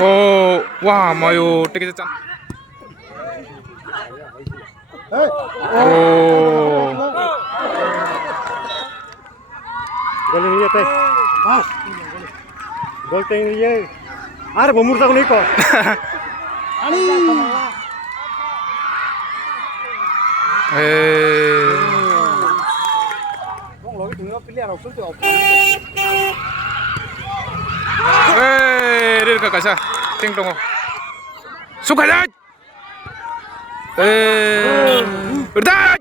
Oh, wah, mayo tiket cang. Oh. Gol ini teh. Gol teh ini. Are bomur tak ni ko. Ali. Bong logi tu ni pilih orang sultan. Real kakak ting tongo. Sukajat. Berdat.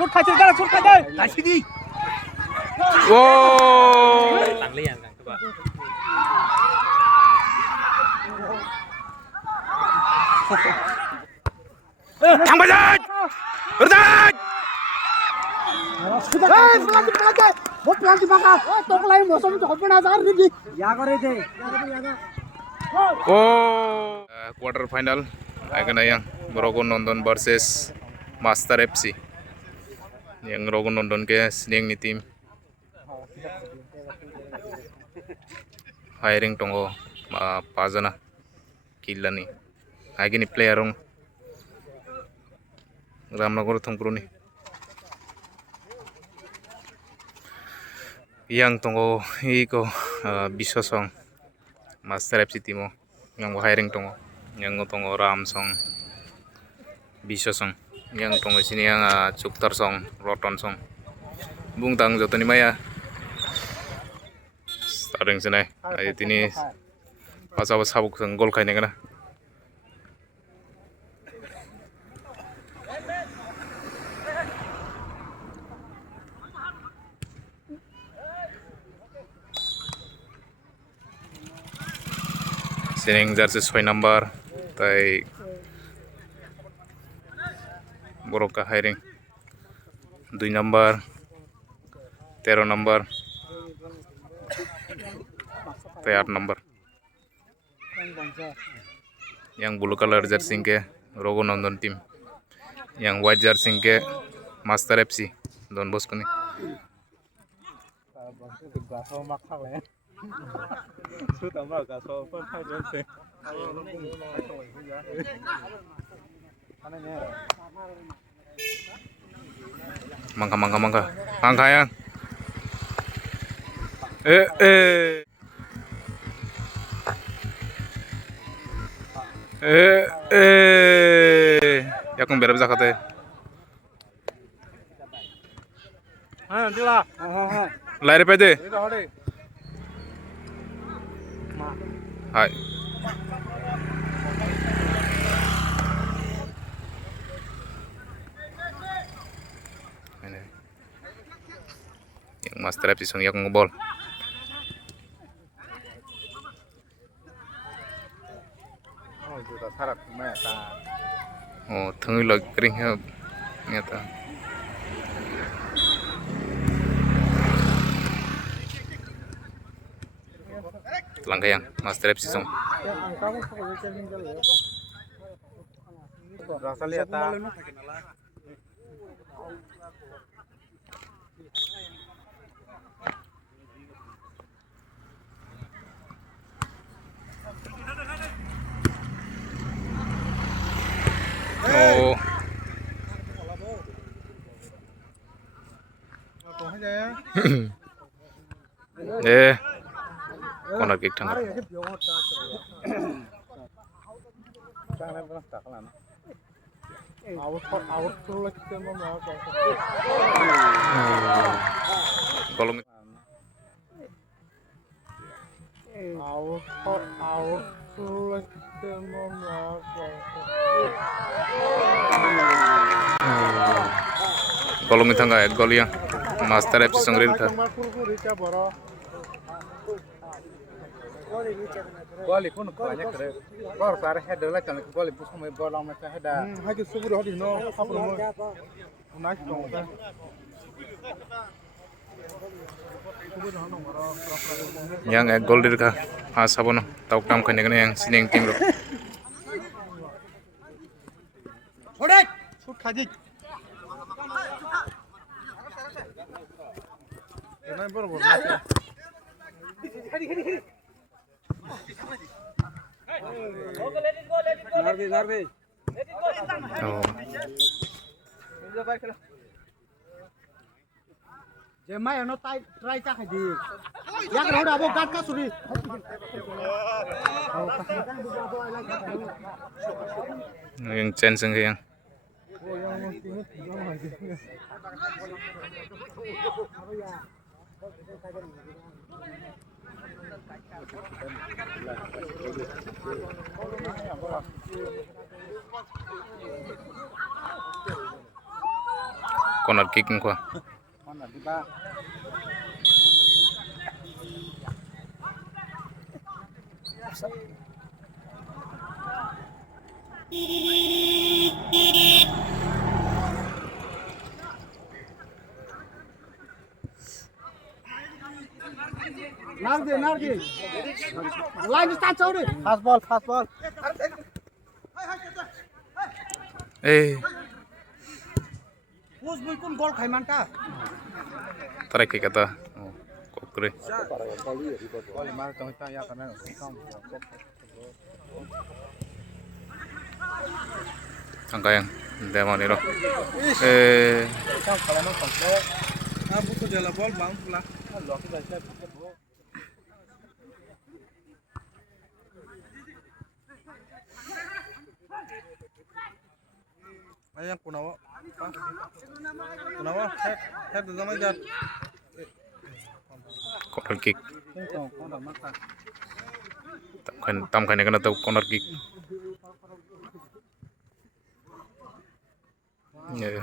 Surkajat. Kasih di. Wow. Tăng liền này các bạn. Berdat. Berdat. Một pelanti bangka. Toko lain musuh itu kau nazar ni. Ya करे थे. Oh. Quarter final. Akan yang Rogon London versus Master FC. Yang Rogon London ke senior ni tim. Hiring tongo pazana kilani. Agi ni player ong Ramnagor thongpuruni. Yang tongo iko Bisosong Master FC timo yang hiring tongo yang tongo Ramsong Bisosong yang tongo sini yang Cuktar Song Roton Song bungtang jotoni maya starting sini ayat ini pas sabuk gol kainnya kana Sining jersey 6 number tai Boroka hiring 2 number 13 number tai 8 number yang blue color jersey ke Rogon London team yang white jersey ke Master FC Don Bosco ni mangka yang yakung berapa zakatnya nanti lah. Lahir pede hai yang Master FC song yakung ngebol oh tengil lagi kering ya nyata langkah yang Master FC song Rasa lihat tak? oh corner kick thang golong golong itangga gol yang Master FC song rin tha Gol pun banyak kere. Gol par header lah kan gol pun semua gol orang macam header. Hagi subur hadi no apa no. Nice dong. yang gol dir ka sabono tau kam khane gane yang sining team ro Alright. Shoot khaji. Kenapa bor? Nardi. Oh. Jemai ano try cak di. Yang kena udah abogat ka suri. Yung chen seng yang. Oh yang tingit Corner kicking ko. Mana di ba? Nardi. Line start chau đi. Fast ball. Eh, Push बिल्कुल गोल खाइमान का. tarik kick ata. Oh, kokre. Ball mar kami ta ya kana. Angka yang demo niro. Eh, Kalau no komple. Ah butuh dia la ball bang pula. Lo kita saya butuh. Ayang kunawa. Kunawa head zaman jat. corner kick. Tam kan kena tahu corner kick. Yeah.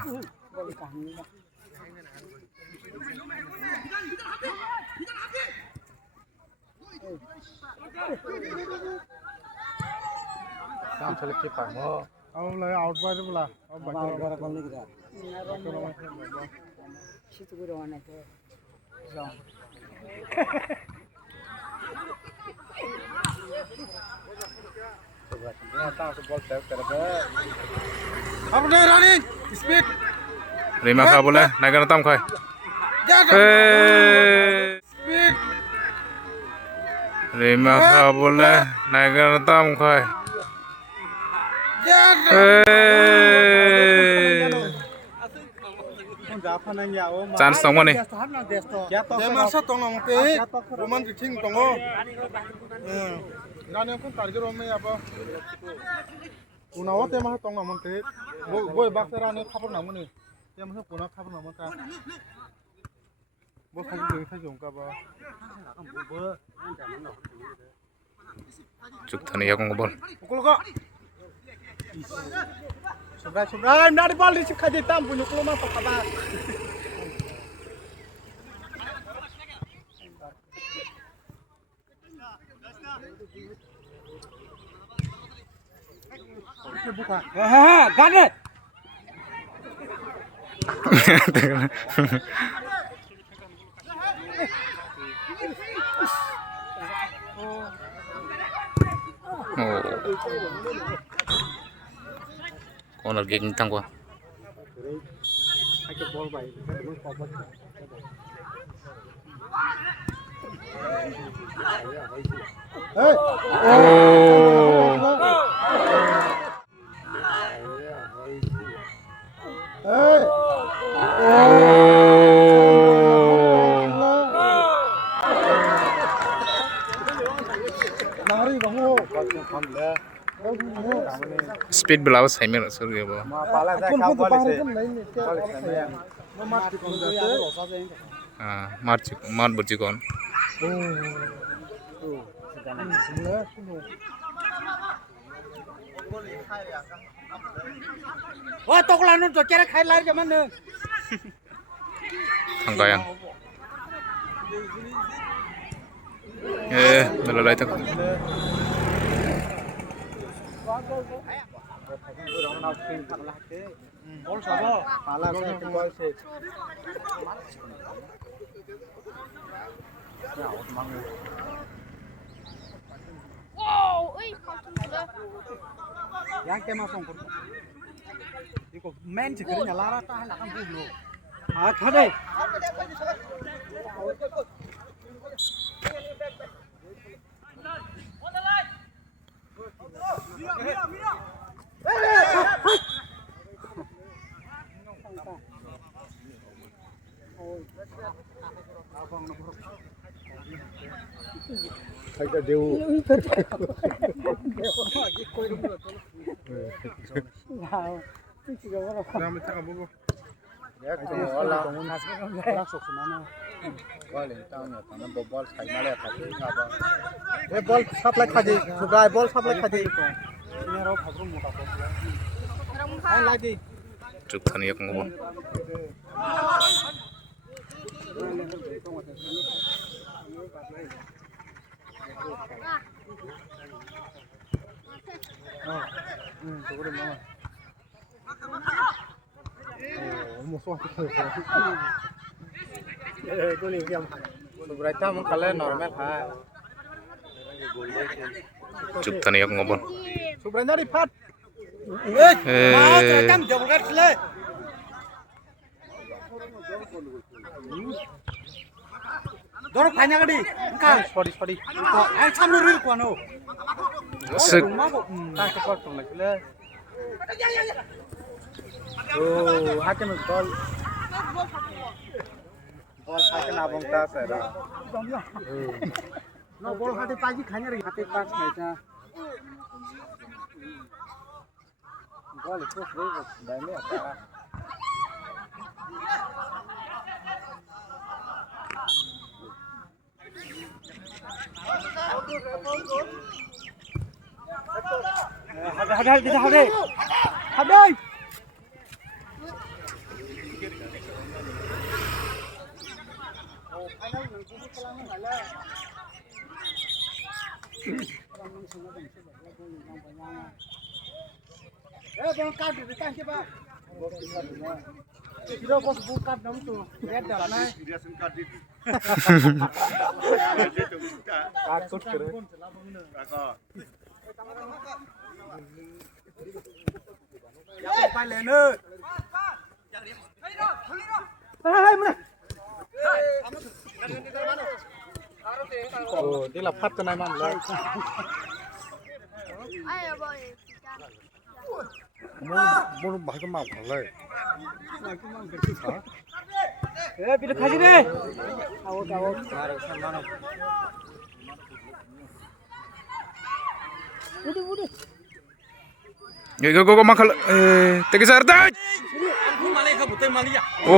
Kam chale keeper mo. Au lai out by bola. Au ba bara ball ni kira. Situ ko rawan ito. Jom. Up there running. Speed. Rima kah boleh? Naik kena tam kai. Speed. Rima kah boleh? Naik kena tam kai. Chance tong mana? Dia masa tong nang te. Roman kiting tongo. Gane pun target rome apa? Unawa te mah tong nang te. Boy baksera ne khapor nang mani. Dia masa puna khapor nang ta. Bo khaju deng thajong ka ba. Cuk thani ya kong bol. Pukul kok. Sobrai, nari bal di sikha di tam punya kulo mah pakada. Buka. Gane. Oh. Corner kick tang ko. Hey. Oh. Hey. Nari kamu. Speed belawas hai mer sur ge ba. Mar burji kon. Wah, toklan nun kira khai lari ke mana? Angka yang. Melalui tak. Bol sabo. Pala sa bol se. Wow, uy, Yang ke masong ko. Iko men se kanya lara ta hala kan bulo. खादे Thầy đều ball supply khadi सुबह ball supply khadi lagi 죽탄이 약간 거 봐. 저거를 뭐 musuh kita itu nih yang berarti emang kalian normal ha 죽탄이 약간 거 봐. sebenarnya ripat 에. jabulkan sile dorok tanya kadi sorry ay samno ril kuano 쓱. tak cepat tuh lagi oh hakim ball hakim abang tas ada no ball hati pagi khanya ri hati pas naita ball itu seru dame apa Hadi. Bang card di tang ke ba? Kira bos buka dong tuh. Lihat dah nah. Takut kere. Ya phải lên ơi. Hai mana? Oh, dia lepas ke naik mana? Ayo boy. Mau bahkan mau kalau. Pilih kasih deh. Awak. Harus mana? Udah. 이거 막할 되게 잘다. 오.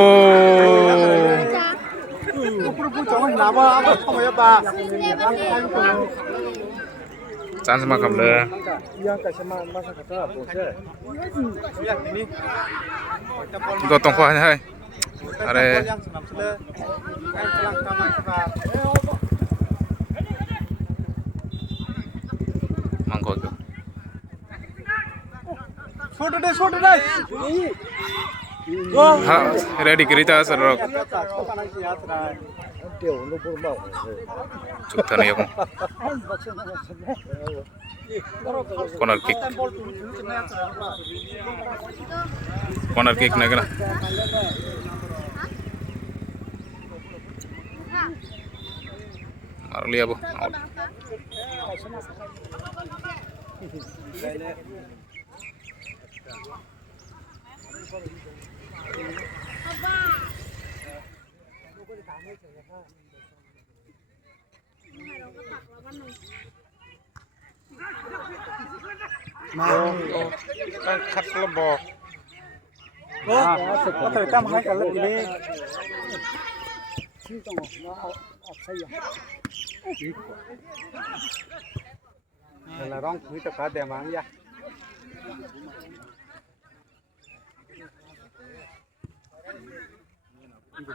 Pur jangan nama apa sama ya Pak. 찬스 막합래. Yang kasih masa kata bosnya. Ya ini. 이거 똥꼬 하냐? 아래. Yang senam sele. Kan celang kamai Pak. 망고 이거. छोड़ दे 하 레디 그리다 서로 죽탄이 약간. 코너킥. 코너킥 나가나. मार लिया वो out khắt lebo có thể cam hai cả lần ini là rong quý tất cả đều mang ra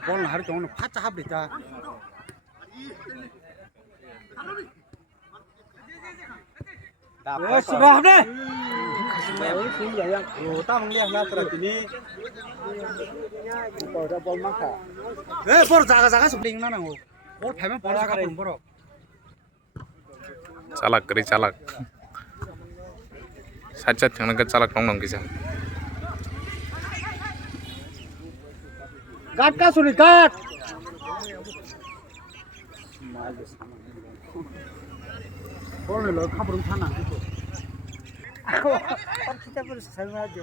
bol har chong phat chap dita sudah deh ta mang lihat lah terus ini bol maka bol jaga sebling na nang bol phaime bol jaga pun boro चालक करी चालक साथ थांनांगो चालक दं नंगिसा गाट का सुनी गाट बोल लो खबर थाना kita pun sama aja.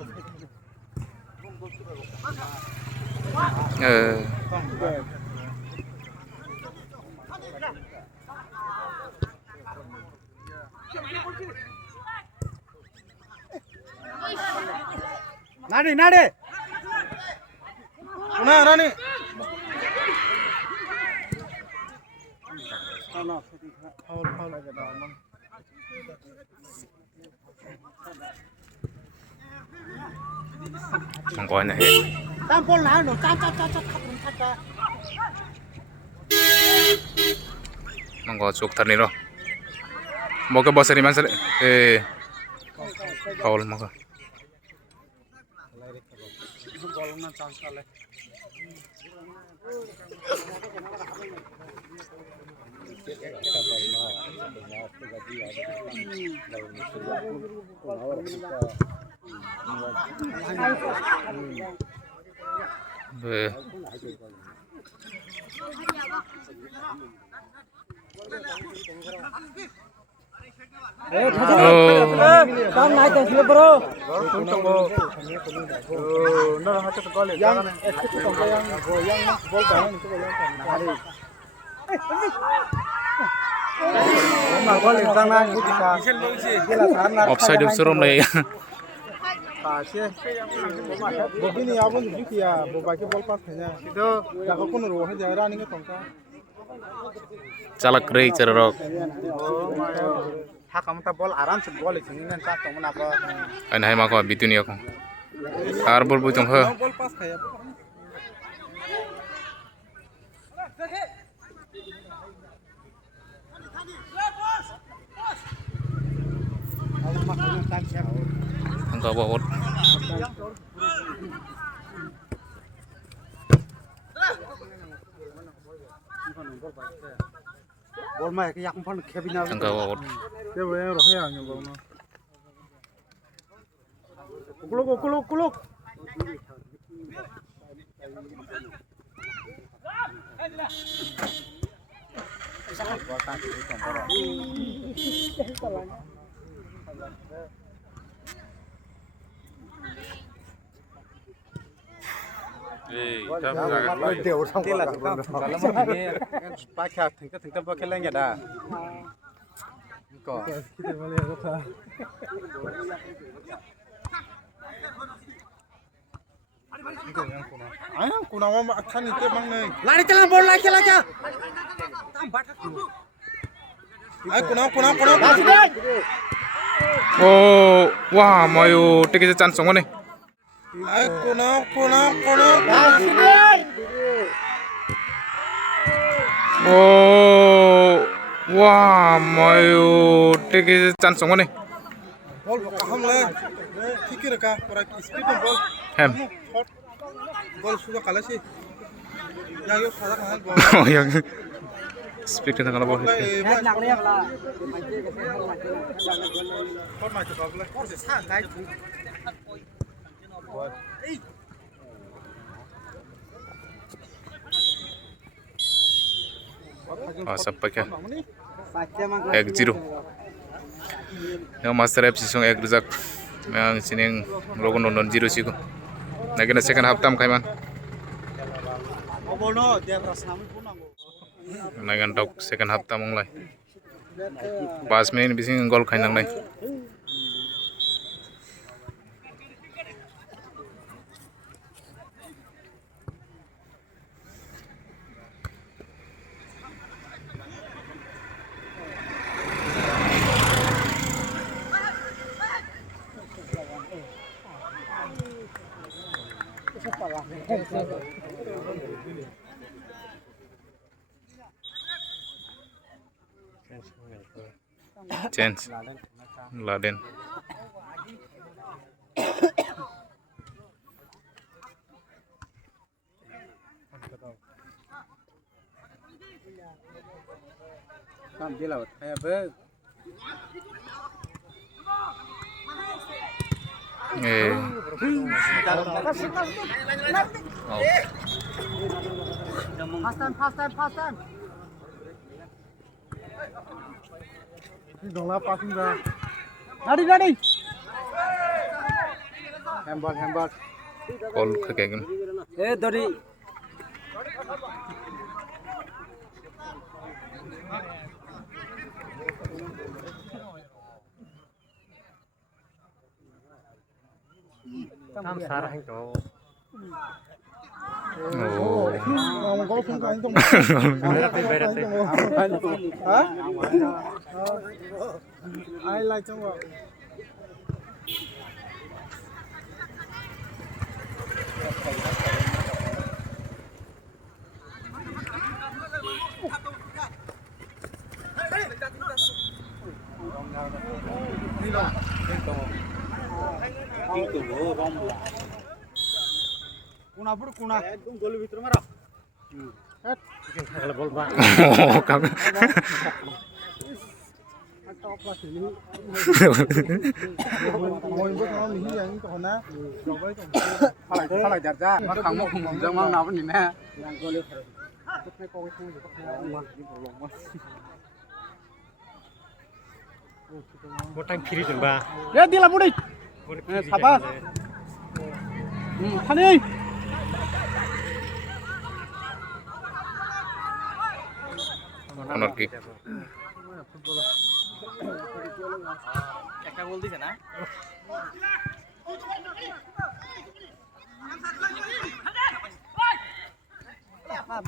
Nani nani Una nani Faul aja dah man Mangko na he. Tampol na no ta khapun khata Mangko chuk tharni ro. Moga bosari mansar Paul moga. bolong na chance kale Kam naik ke sini bro. na hata to gole yang ekku to yang bol ba ni to yang ma gole jang na gudika gela sarna Offside surom lai. Pasir, begini abang juga ya, bobaki bol pasnya. Itu, jago pun roh aja, running ke tongka. Chalak rei charok. Hak kamu tak bol aram se bol itu nih nanti kamu apa? An hai mako bituni ako. Ar bol bujong ha. Bol pas kayak. Abang makanya tak siap. Angka bawot. Bol mah kayak yang pun kebina. Angka bawot. Dia boleh roh ya yang bol mah. Kuluk. Dia orang bola. Kalau mau ini pakai tinggal pakai lagi dah. Kau. Kita boleh apa? Ayah, kuna mama akan itu mang nih. Lari jalan bola lagi. Ayah, kuna. Oh, wah mayo teke chance ngone. Ayah, kuna. Oh, wah mayo teke chance ngone. Bol kaham le. Fikir kah? Pura speed bol. Hem. Bol sudah kalah sih. Yang yuk salah kan bol. Oh yang speed kita kalau bawot. Nak lihat lah. Kau macam apa lah? Kau santai. Ah sampai ke Baca mang. 1-0. Yang Master FC song 1 rizak. Yang sini logo non 0 sih ko. Lagi na second half tam kaiman. Bol no, dia berasa namun pun aku. Nagan tok second half tam onglai. 5 minit bising gol khainang nai. Chance Laden Kam dia lawat kayak ber. Oh. Fast time. Dongla passing ra. Ready. Handball. ball khagin Eh, Dori. Tam sar hang to. oh Ông có phun anh trong. Berate. Hả? Ai lại trong vậy? Kuna pun kuna. Gol भीतर मारा. Kalau bol ba. oh kami Ngồi bước nó mình hiện còn na. Phải chặt ra. Nó khẳng một khủng giống mang nào vẫn nhìn nè. Một time free jeng ba. Ya dia lah mudik. Sabar. Hani. corner kick একটা গোল দিছে না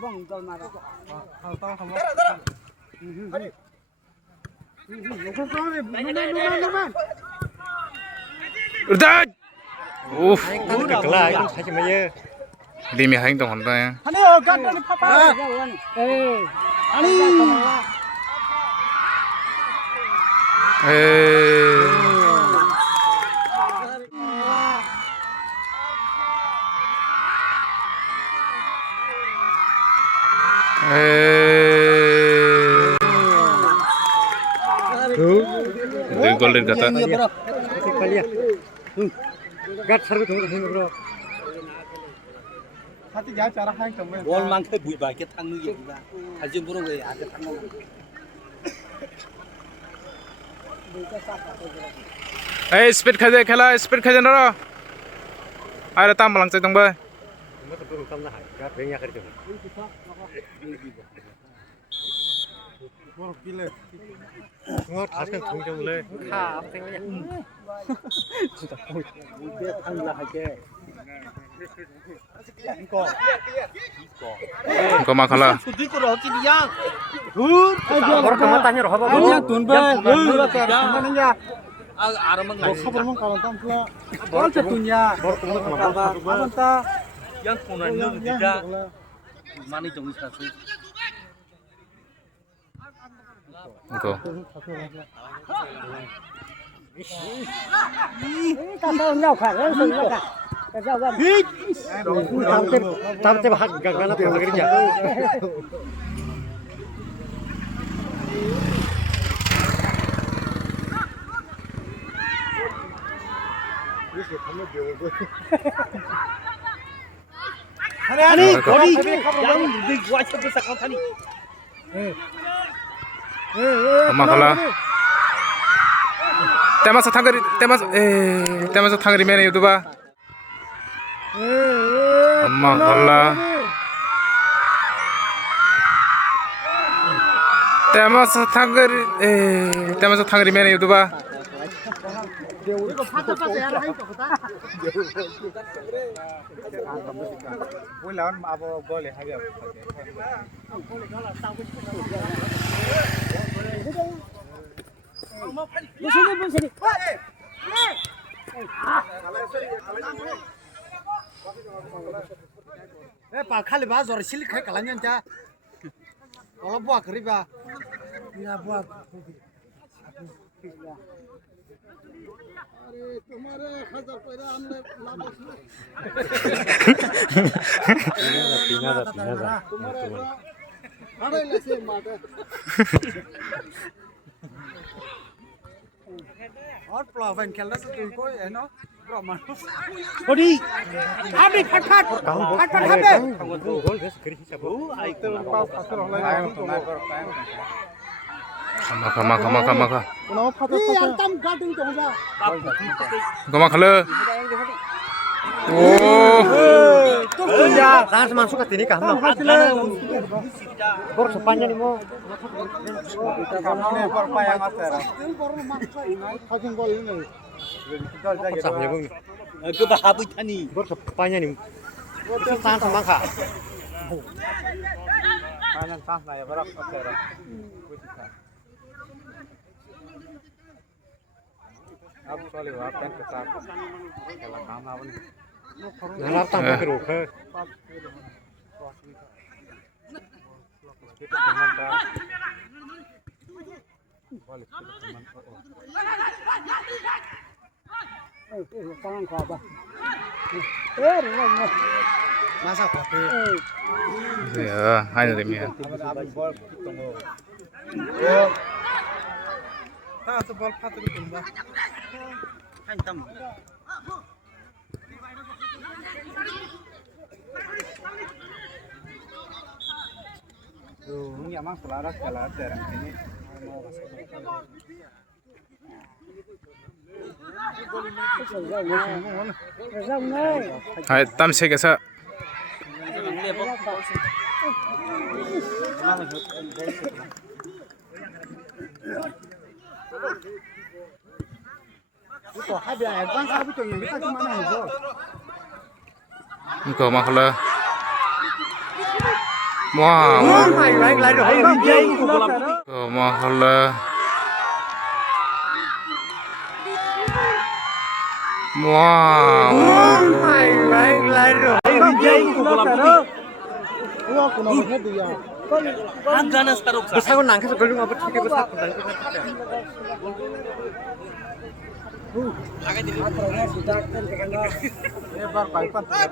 বং গোল মারা udah oh Kelah itu saja maya. limi haing tong hanta ya Hani oh ganda ni papa. Hani. golden kata Kalian. Gat sar ko thong bro. Hati ya cara hai trong vậy. bol mang cái bụi bài cái thằng như vậy là thằng dương bro người cái thằng eh speed khaje khela speed khaje naro ara tam balang chai tong ba Mo to kam na hai. Gat benya kar ko. Bol kile. Mo thas kan thong jong le. Kha am teng le. cái thằng là cái ko ma khala sudi ko roh kini yang Bor ko matanya roh ba. Yang tun ba. Mana ya? aramang Khabar mong kawan tam pula. Bol tetunya. Bor ko matanya. Abang ta. yang kona nung tidak mani jong isa su ko ta sao nhau khả nó sừng nhau cả cái sao ra Tam te bahag gagana to lagri ja. Hani. Gori yang di gua coba sakau tadi ma khala temasa thangari mene yudu ba amma khala temasa thangari mene yudu ba Ui lawan abo gol hai ya. Pak kali ba zor silik khai kalanyan cha. Kalau buat keriba. Ya buat. अरे तुम्हारे हजार para हमने लापस में तुम्हारे अरे लसे माता और प्लावन खेलना से तू कोई है ना ब्राह्मण छोड़ी अभी फट फट गोल बेस करी सब पास फासल हलाय तो ना कर टाइम खमा उनाव फासल एकदम गाटू तो जा गमा खले ओ तो जा सांस मासु का तिनी काम ना बर sepanjang ni mo kamane पर पाया मास्टर खाजिन गल नि dol jage sampai bang Ke bahasa tani. बर sepanjang ni सांस माखा kanan sah na ya barak master अब चले आप पेन के साथ चला काम आवन नाला तंग के रोक है masa kok ya hai rồi mi ta se bol फात के तुम Anh tâm. ini emang selaras kalah jarang ini hai tam se ke sa có hai bên quan sát với tụi mình ta cũng mana rồi ni ko ma khale wow mày lại rồi ko ma khale wow mày lại rồi Ang ganas tarok sa. besar kau nangkep segalung apa sih besar ini bar paipan berat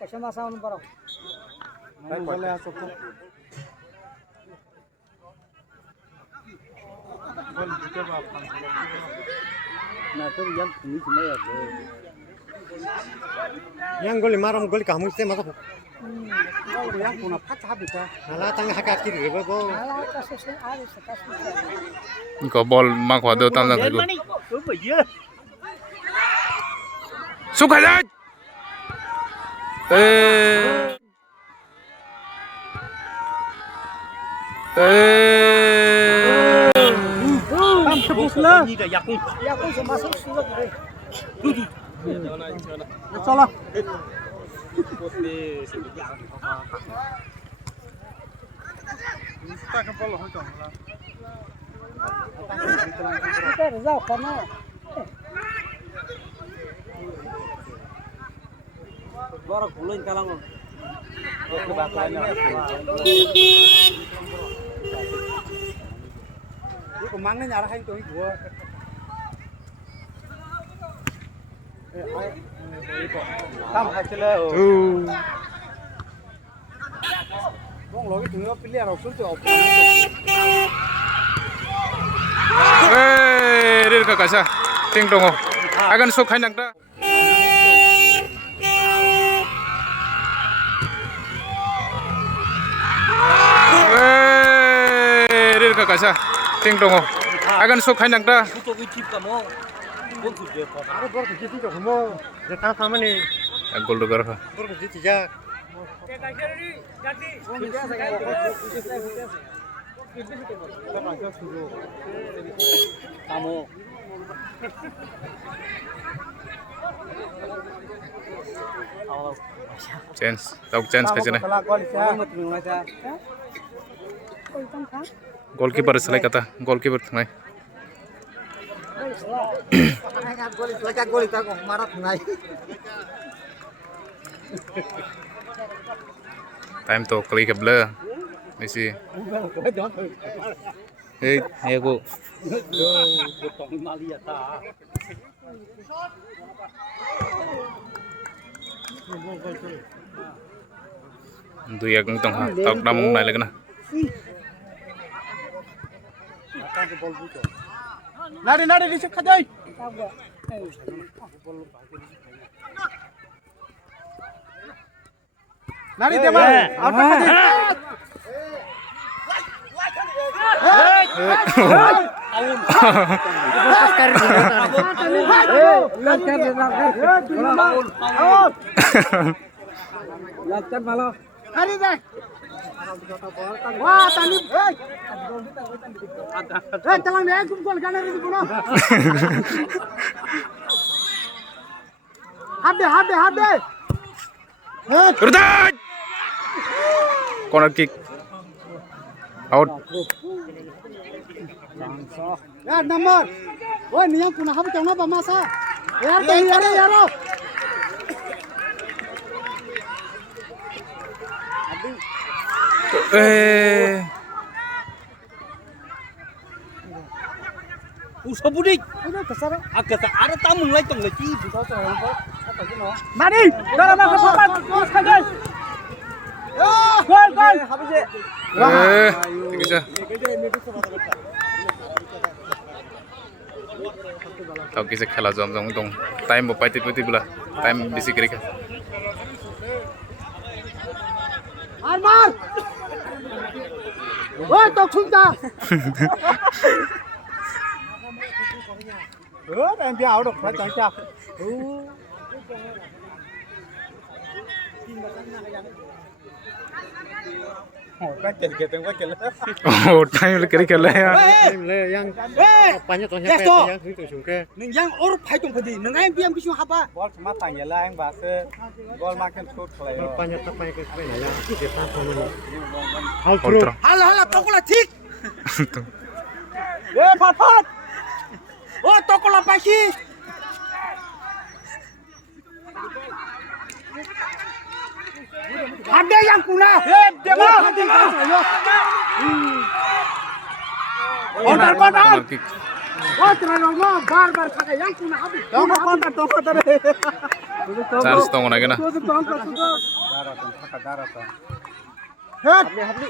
कैसे मासा उन पर Baik, boleh masuk tuh. Boleh juga bapak. Na to yan ni cuma ya. yang gol maram gol kamu sih masa Yang punya pacar bisa. alah tang hakat kiri bego ni ko bol ma ko do tam dang ko Mani, to bây giờ. su khai ra Tam sebuslah. Ni dah yakung. yakung masuk sudah deh Salah. Kita ke bola hujung lah. kita rezau karena Barak bulan kalang. Oke, bapaknya. Ini kemana nyarahin tuh gua? Tam hasil lo. Bong lo itu nggak pilih harus tuh apa? rir ka kasa ting tongo agan so khai nang ta rir ka kasa ting tongo agan so khai nang ta Kuto witip kamu. Bom sudah. ada bor kecil tuh kamu datang sama nih gol do gar ka bor kecil tiga Kamu. chance ka chana Salah gol sih. goalkeeper selai kata goalkeeper thngai gol itu kok marah ngai time to kali ke blur Messi hey aku Potong mali ya ta. Dui ageng tong ha. Tok damung nai lagi na. Nari di sini kadai. Nari tema. Apa kadai? Lakukan malah. Hari deh. Wah, tadi. Jangan deh, kumpul kanan itu pulau. Habis. Berdat. Corner kick. Out. Ya, nomor. Wah, ni yang kuna habis jangan apa masa. Ya. Usabudik. Ini besar. Agak ada tamu lagi tong lagi. Mari, dalam aku sopan. Terus kadai. Gol. Habis. Bisa. Tahu kisah khela jom tong. Time bapai tipu bula. Time bisi kiri ka. Mar. Wah, tok sunta. Em biao được phải chẳng sao. Cái chuyện kia tiếng quá kia. Oh, time kiri khela ya. Banyak tong siapa yang itu sungke. Neng yang orang pai tong padi. Neng ayam biam bisu apa? Bol cuma tanya lah yang bahasa. Gol makan shoot play. Banyak apa yang ke mana ya? Itu dia pantau ni. Ultra. Hala tokola tik. Pat. Oh tokola pagi. Ada yang kuna. Dia Corner kick. Oh, terlalu bar pakai yang kuna habis. Tongkat tadi. Chance tong lagi na. Tongkat sudah. Daratan. Habli.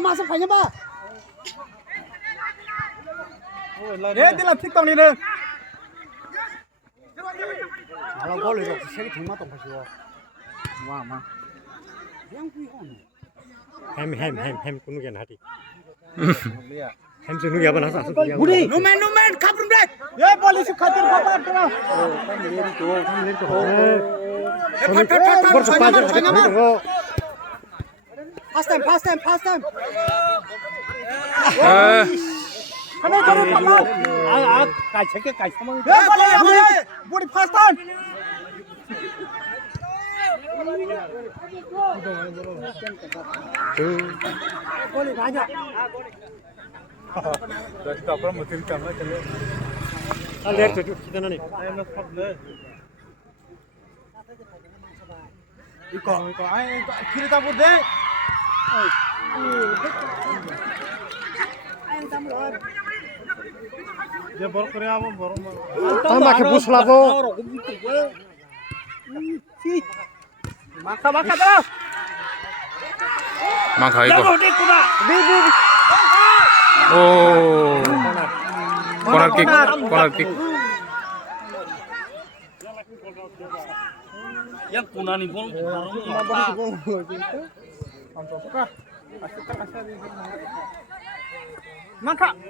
Masuk banyak ba? Dilam tik tong ni ne. Kalau gol itu sih cuma tong pasti. Wah, mah. Yang kuihon. Hem kunu kian hati. Lihat. Hem sunu ya bana sa. Budi. Numen kabur deh. Ya polisi khatir khabar kena. Fast time. Kena turun pamau. Kai cek kai sama. Budi fast time. Boleh banyak. Jadi tak pernah mesti kamera cile. Lihat tu kita nani. Iko, kiri tabur deh. Dia baru kerja apa baru. Tambah ke bus labo. Maka terus. Maka iko. Oh. Corner kick. Yang kuna ni bol. Maka. Kuna.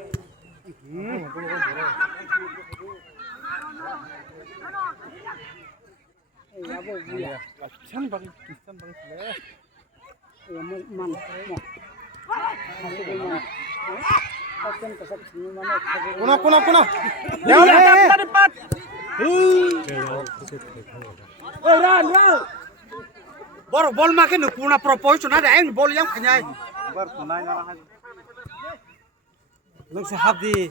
Ran. Bor bol makin kuna proportion ada yang bol yang kanyai. Bar kuna yang Lang sahab di.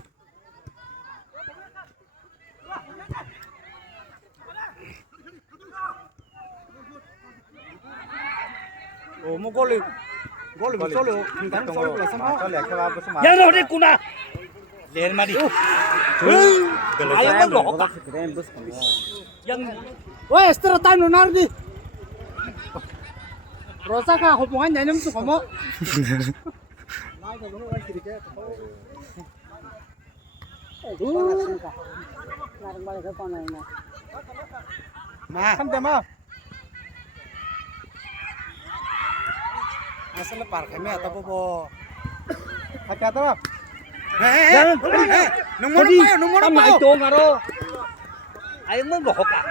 Oh mo gol solo. Kan solo sama. Solo ya kalau apa semua. Ya no di kuna. Len mari. Ayam mau kok. Yang Woi, setelah tahun lunar di. Rosa kah hubungan nyanyi musuh kamu? kan tema Asal par kami atau bobo. kacau apa Nomor tama apa? itu ngaro. Ayam mau kok.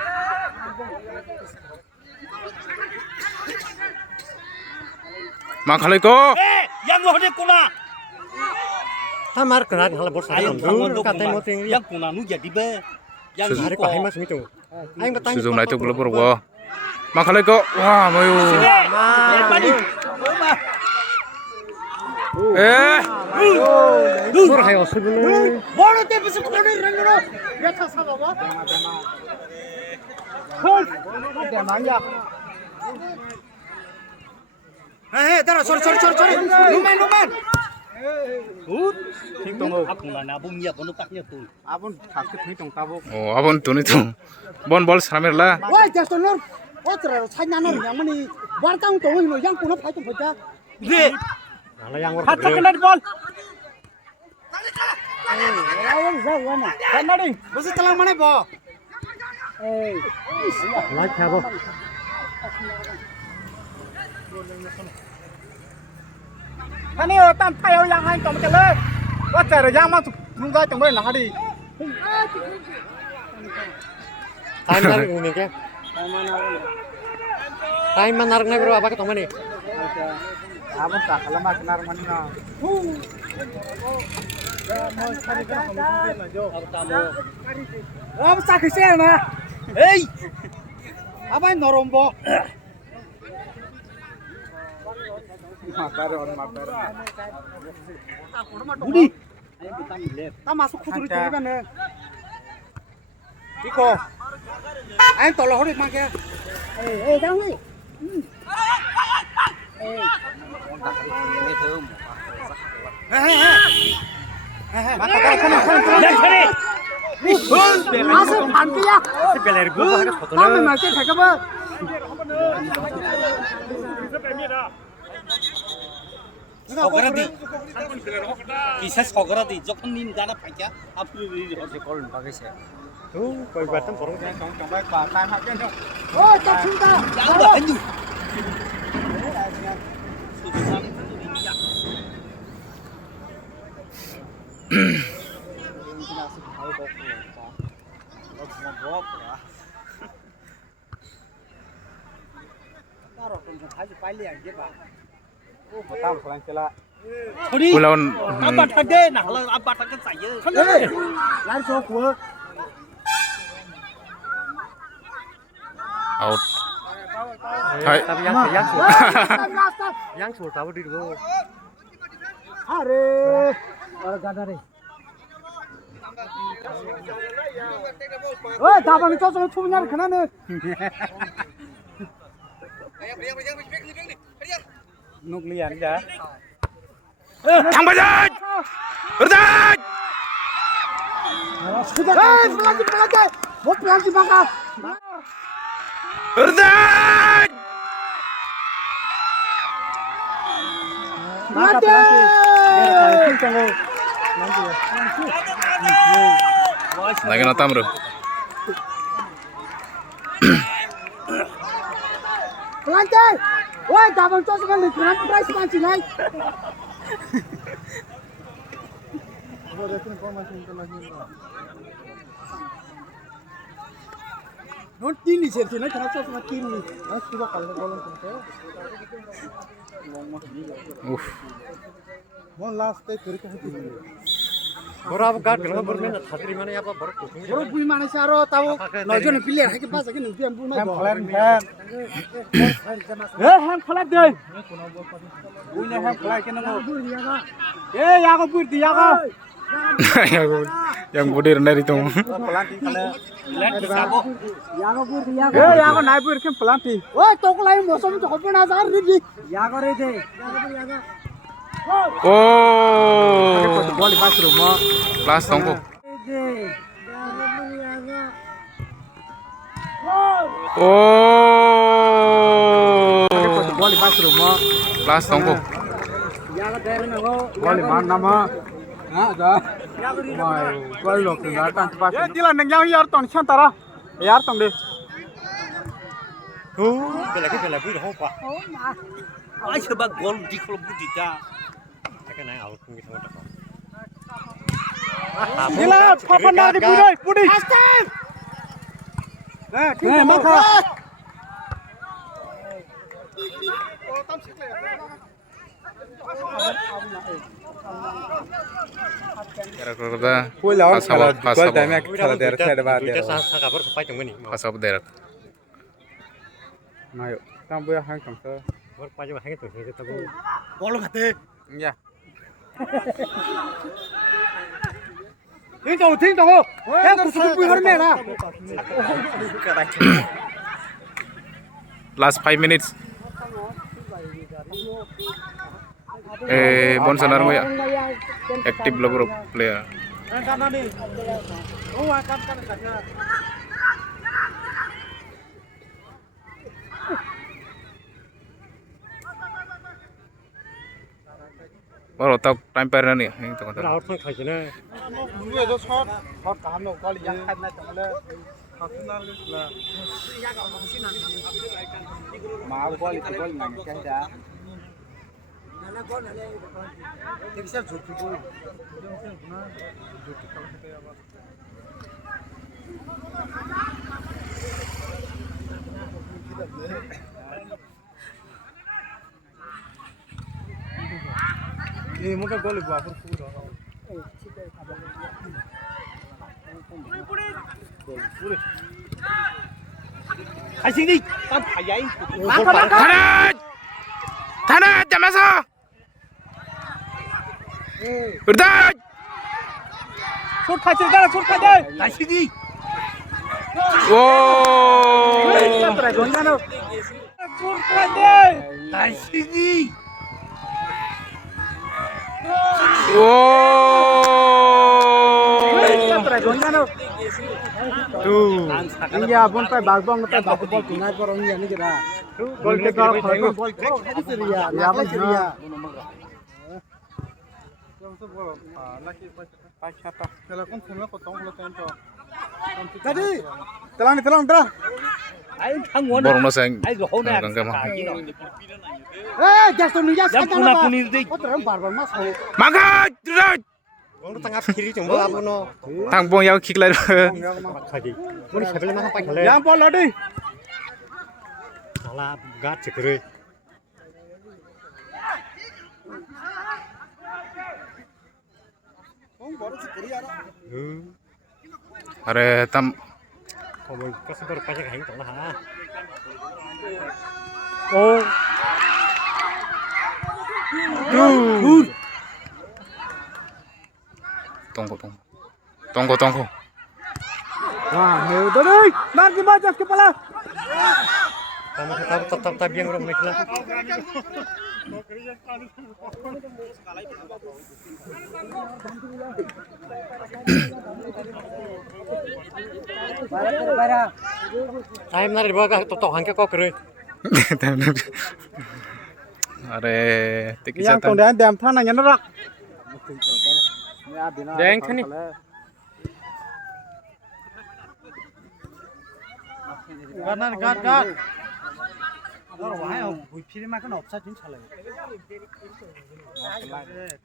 Makaleko. Yang mau dia kuna. Tamar kena hal bos Ayam dulu kata mau tinggi. yang kuna nu jadi be. Yang Hari kok. pahim mas itu. Aing bertanya. Suzum na itu belum gua. Makaleko. Wah, mayu. Sur hayo sebelum. Baru dia besok kali renggero. Dia tak sabar apa? tema ya Darah sorry. Lumayan. ঠিক tunggu Aku mana punya penutaknya tuh. abun sakit nih tong tabu Oh, abon tu ni tu. Bon bol samirla. Woi, just nur. Oh, terus saya nur yang mana? Barang tu yang kuno fight baca. Deh, Kalau yang hatta kena di bol. Awal zawana. kanading Bos telah mana bo? like habo. kan ini tan tayo yang hai tong chale wa chare yang ma nungga tong bai na di Time nar ini ke? Time nar na bro apa ketemu nih? abun tak lama kenar mana na Apa sakit sih na? Hei, Apa yang norombo? mabar Budi. Tak masuk kudu itu kan. Iko. Ayo tolong hori mangke. Jangan ni. yang kiri. Masuk panti ya. Beler gua pakai foto Kami masih tak apa. Sogoradi. Bisa sogoradi. Jokon nin gana pakai. Apa ini? tuh koi batam porong. tong bai pa tan ha ken Oh, tak cinta. Yang dah hanya. Taruh pun saja pilih aja pak. betam pelan cela Sorry. Pulawan. Apa tadi? Nah, kalau apa tadi saya. Lain so gua. Out. Hai. Tapi yang sur tahu di dulu. Are. Orang gada deh. Woi, dapat itu sama punya kena nih. nuklian ya Cambajan. Bertahan. Pelanti. Mau pelanti mangkap. Bertahan. Pelanti. Lagi notam bro. Pelanti. Woi, dapat itu sama nih. Kenapa price panci naik? Non kini sih, nak kenapa sama kini? Coba kalau golong tu. mon last day kiri ke hati Berapa gad kalau bermain hatri mana ya apa baru kutung. Baru bui mana saro tahu. Nojon pilih, hake pas lagi nanti yang bui hem mana. klan hem Hem khalat deh. punya hem klan kena ngo Ya kau bui dia kau. Yang budi rendah itu. pelanti kena Ya kau bui dia. ya kau naik bui kan pelanti Woi, toko lain musuh tu kau pun azar ni. Ya kau rete. Oh. boleh pas rumah Kelas tongko. Oh. Boleh pas rumah. Last tongko. Boleh mana nama? Ah, dah. Mai, boleh loh kendaraan pas. Ya, jalan yang yar ton santara. Yar ton deh. Cái là quý đâu quá. Ai chơi bác gol đi không bút đi ta. Cái này ảo không biết thôi. Jalan, papa nak di budai, budai. Nah, maka. Kira-kira Kue lawan Pasabot, kalau pasabot. gol time kalau dari saya ada Duitnya sang kabar sampai tengah ni. pasal berderak. Mayo, kamu boleh hang kamu. Baru pagi macam itu kita tahu. Gol kate. Ya.听懂听懂，哎，不是不会咩啦？ Last 5 minutes. Bon sanar mo ya. Active lo bro player. Oh, akan saja. Baru tau time per nih. Ini tengok tengok. Ảo không khai chứ nè. Dulu itu shot kamu kalau yang kan nak cakap Arsenal lah. Mau gol itu gol nggak kaya. Tekisar झूठी बोल. Ini mungkin gol itu apa pun. Hai xin đi. Tao phải vậy. Tanah! Tanah jam masa. Berdaj! Sút khai chơi ra, sút khai chơi. Hai xin đi. Wow! Sút khai chơi. Hai xin đi. Wow! Tuh. Iya, pun pak bagbong kita bagbong tunai korong ini kira. Gol kita kalau gol kita ceria, ya apa ceria. Tadi, telang dah. Ai thằng ngon. Borong no sang. Ai gol nè. Gangga mah. Jason ni Jam punah punir deh. Oh, terang barbar mas. Mangga! Berdaj! Orang tengah kiri cuma apa no. Tangbong yang kick lagi. Khai gì. Muốn khai lên mang phải khai lên. Yang pol đi. Salah gat sekere. Are tam Không có số baru pagi hành tổng là hả? Oh. Tunggu. Wah, itu deh. Nanti baca kepala. Kamu tetap yang orang Malaysia. Saya menarik di bawah totok hangke kok keren. Are tiki Yang satan. kemudian diam tanah yang nerak. Yang kan ni. Gad. Đó là phải không? Vì phim mà cái nộp sao chính trả lời.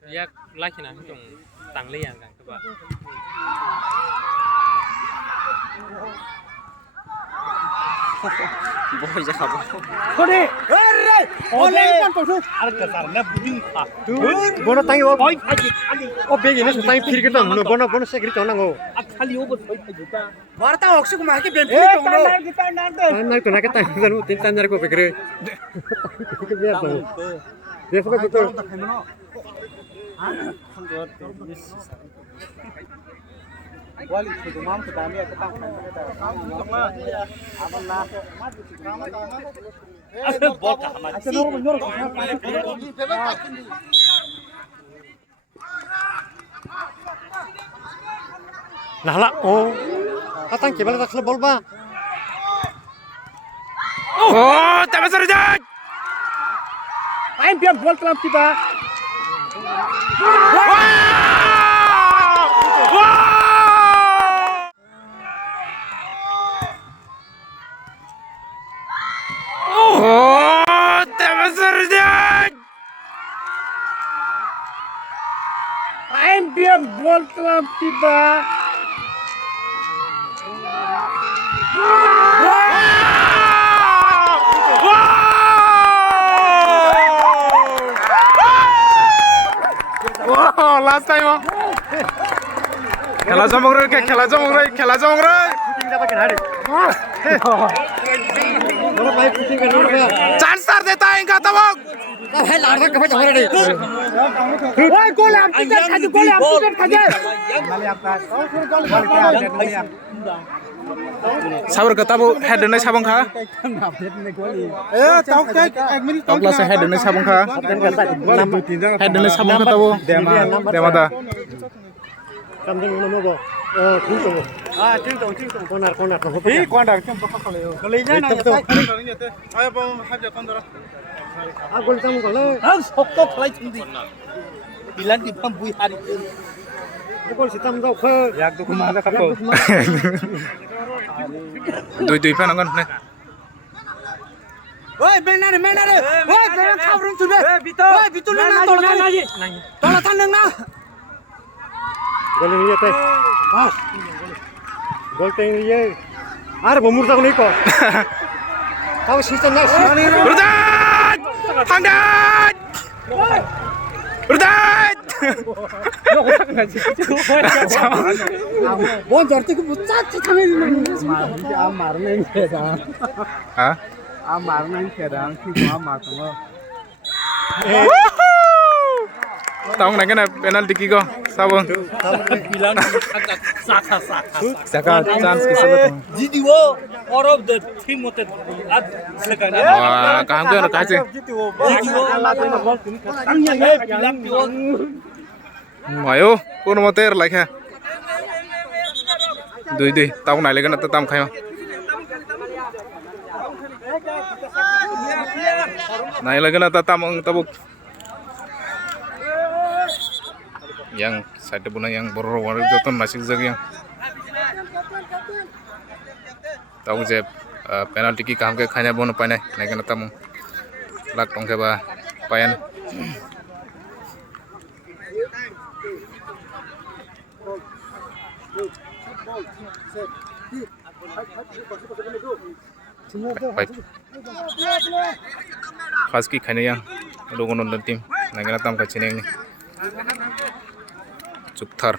Yak like na chung tang li yang kan các bạn. Boy ra không. Thôi đi. Ôi lên con cầu thôi. Ăn cả sản nắp đi à. Bono tangi oh. Oh begi ni tangi kiri kita ngono. Bono saya kiri tona ngo. Kali over thôi phải chúng ta. Warta oksi kumah ke ben Eh, kita nanti. Tangi kena kita tangi tin tangi ko pikir. Biar tu. Dia sebab itu. Wali itu mam kita ni kita tak amanlah. Ada bol ka mati. Ada orang menyor. Nahla oh. Atang kibal tak bol ba. Oh, tapi serjak. Main biar bola dalam kita. Oh, tapi serjak. Main biar bola dalam kita. Wow, last time oh. Khela jamong re, khela jamong re, khela jamong re. Puting dapat kan hari. Bolo bai puting kan hari ba. Chance sar deta है इनका तबक. Hai lar ba kapai jamong re. Woi, gol am tiket khaju, gol am tiket khaju. Sabar kata bu head dan sabang kah? Tao cái एक minute Tau kelas head dan sabang kah? Head dan sabang kata bu. Demada. Kamdeng nono bo. Ting tong. Ting tong. Konar ko. Hi कौन डाल के पकड़ ले Kalau ini na ya. आया पर हाथ कौन दरा Gol tam gol. Ang sokto khalai chundi. Bilan di pam bui hari. Gol sitam dau khe. यार तो घुमा दे खको Dui fan angkan ne. Woi, menare. Woi, jangan kabrun sudah. Woi, bitul na tolong lagi. Tolong tandang na. Gol ni te. Pas. Gol teng ye. Ar bomur tak ni ko. Kau sitam na. Rudat! Handat! Rudat! Bon jorti ko bucat kami ni. Am marna ni keda. Hah? Am marna ni keda. Ki am marna. Tahu nak kena penalti kiko, sabang. bilang agak saka. Saka chance kisah tu. Jadi wo all of the team wote ad sekarang. Wah, kaham tu nak kasih. Jadi wo ang yang bilang yo Ayo, kau mau ter lagi ya? Dui, tahu nak lagi nak tetam kaya. Naik lagi nak tetam ang tabuk. Yang side pun yang berwarna joton masih zagi yang. Tahu je penalti ki kaham ke khanya bon paine naik nak tetam lak tong ke ba payan. Baik. Khas ki khane yang logo non tim nagana tam ka chine ni chukthar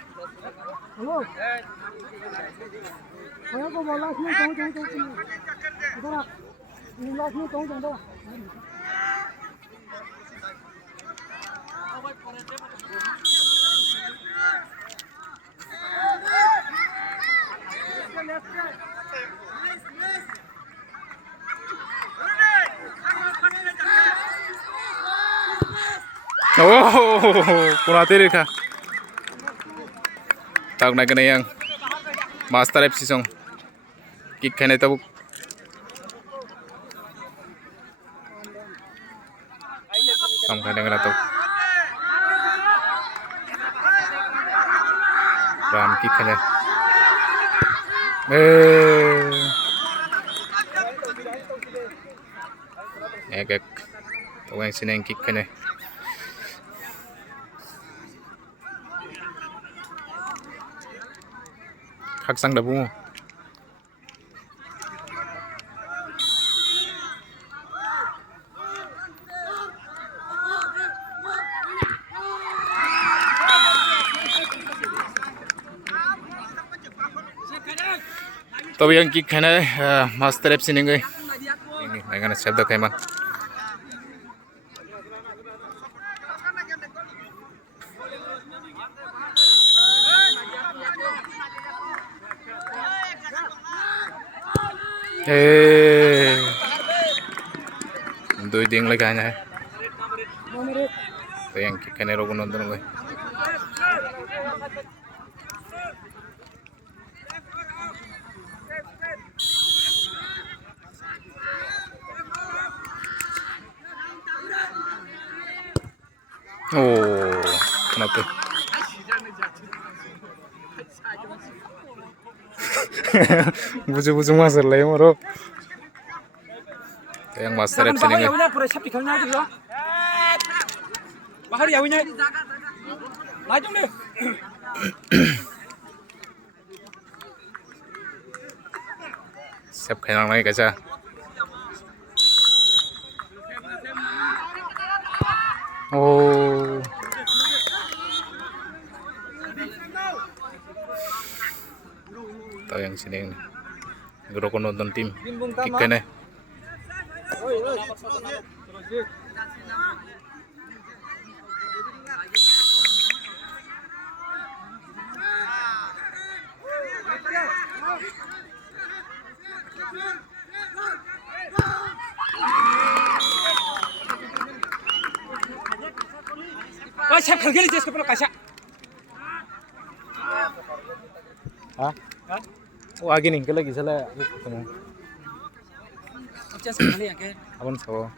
oh kurang teri kah tak nak kena yang master FC song kick kena tahu kam kena tahu ram kick kena ek tahu yang sini yang kick kena khắc sang đập bungo tapi yang kick kena master FC ni ini dengan sebab kaiman Dui ding lagi hanya. Tu yang kena rogo nonton lagi. Oh, kenapa? Bujuk-bujuk masuk lah ya moro. Yang master FC ini. bahaya pura sapi kalnya gitu loh. Bahaya winya. Laju deh. Siap kailang lagi kaca. Oh. Tahu yang sini ini. Guru nonton tim. Kick nih. Wah, siap kerja di sekolah kaca. Hah? Oh, lagi nih, lagi salah. Just kali ya ke. Abang sawo.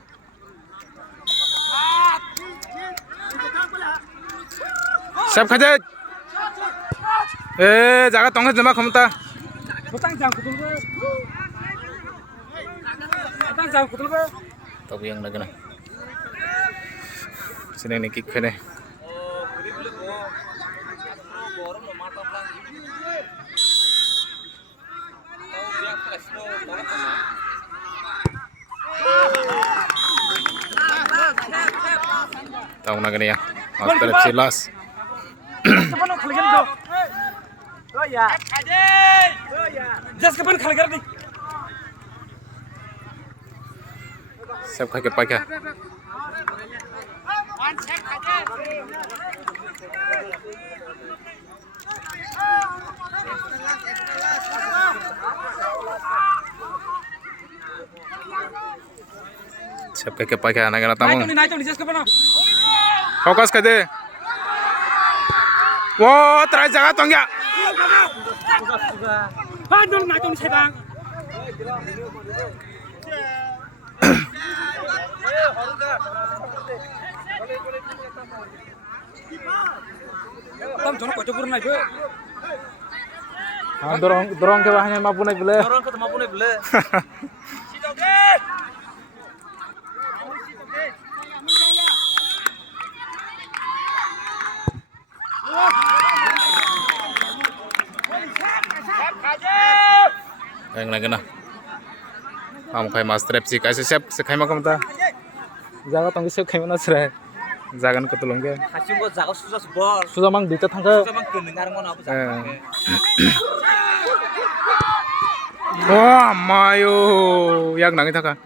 Siap kerja. Jaga tongkat jema kamuta. Botang jang kutul be. Botang jang kutul be. Tahu yang lagi nih. Sini nih kick nih. Tahu nak ni ya, master FC las. Kapan khal ger do? Oh ya. Just kapan khal ger di? Siap kakek pakai. Siap kakek pakai anak-anak tamu. Naik tu just kapan? Fokus ke deh. Wah, terakhir jaga tongga. Pandul naik tu sedang. Tam jono kau jepur naik be. Dorong ke bawahnya mampu naik boleh. Orang ketemu pun boleh. Yang lagi nah. Kamu kayak master FC kasih siap sekai makam ta. Jaga tonggi siap kayak mana serai. Jangan ketulung ke. Kasih gua jaga susah sebor. Susah mang dita tangga. Susah mang kedengar ngono apa jaga. Wah, mayo yang nangis taka.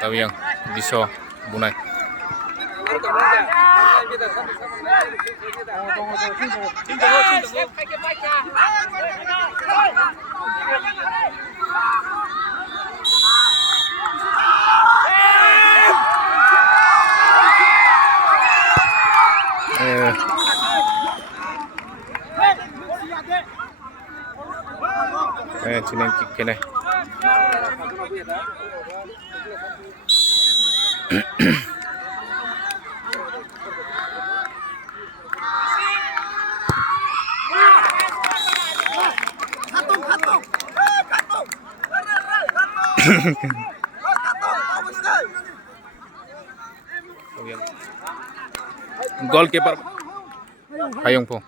Tahu yang bisa bunai. Sini kick nih. Goalkeeper Hayong po.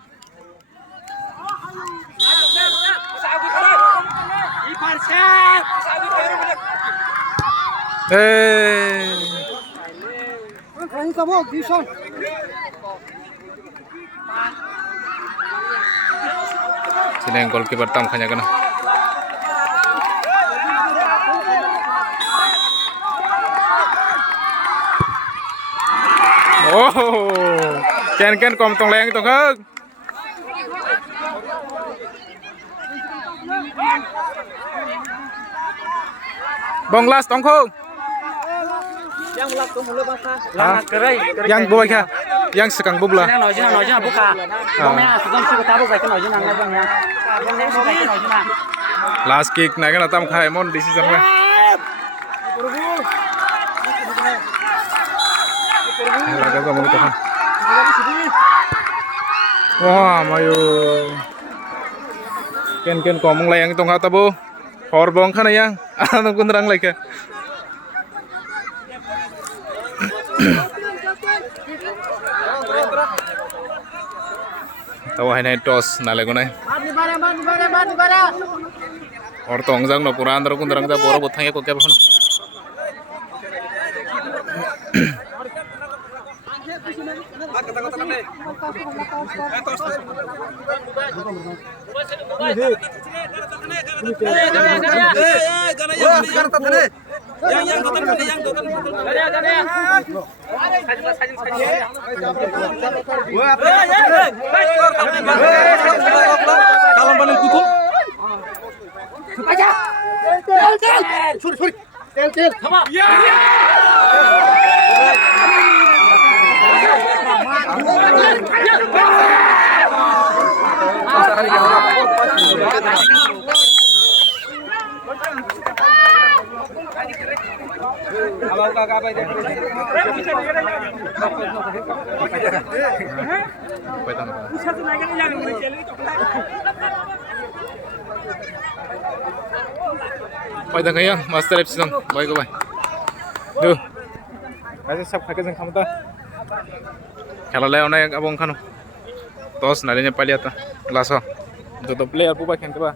Sini yang goalkeeper tam kanya kena. Oh, ken kom tong leng tong hang. Bong last tongko. Yang mulak tu mulut bangsa. Ah. Kerai. Yang buai kah? Yang sekang bubla. Yang nojina buka. Bang ya, sedang suka taruh baik nojina bang ya. Bang ya, baik nojina. Last kick naik na tam khai mon decision ka. Laga ka mo to kan. Wah, mayo. Ken komong layang tong hata bo. Hor bong khana yang. Anong kundrang lai ka. Tahu hai toss nale gunai. Or tong jang no pura andar kundrang da boro bothang ko kya bhono. Kalau panen kutu. Aja. Tel. Come on. Pai dang yang master FC dong. Bye ko bye. Duh. Kasi sab khake jeng khamta. Khela lai ona abong khano. Toss nalenya paliata. Laso. To player puba khen ka ba.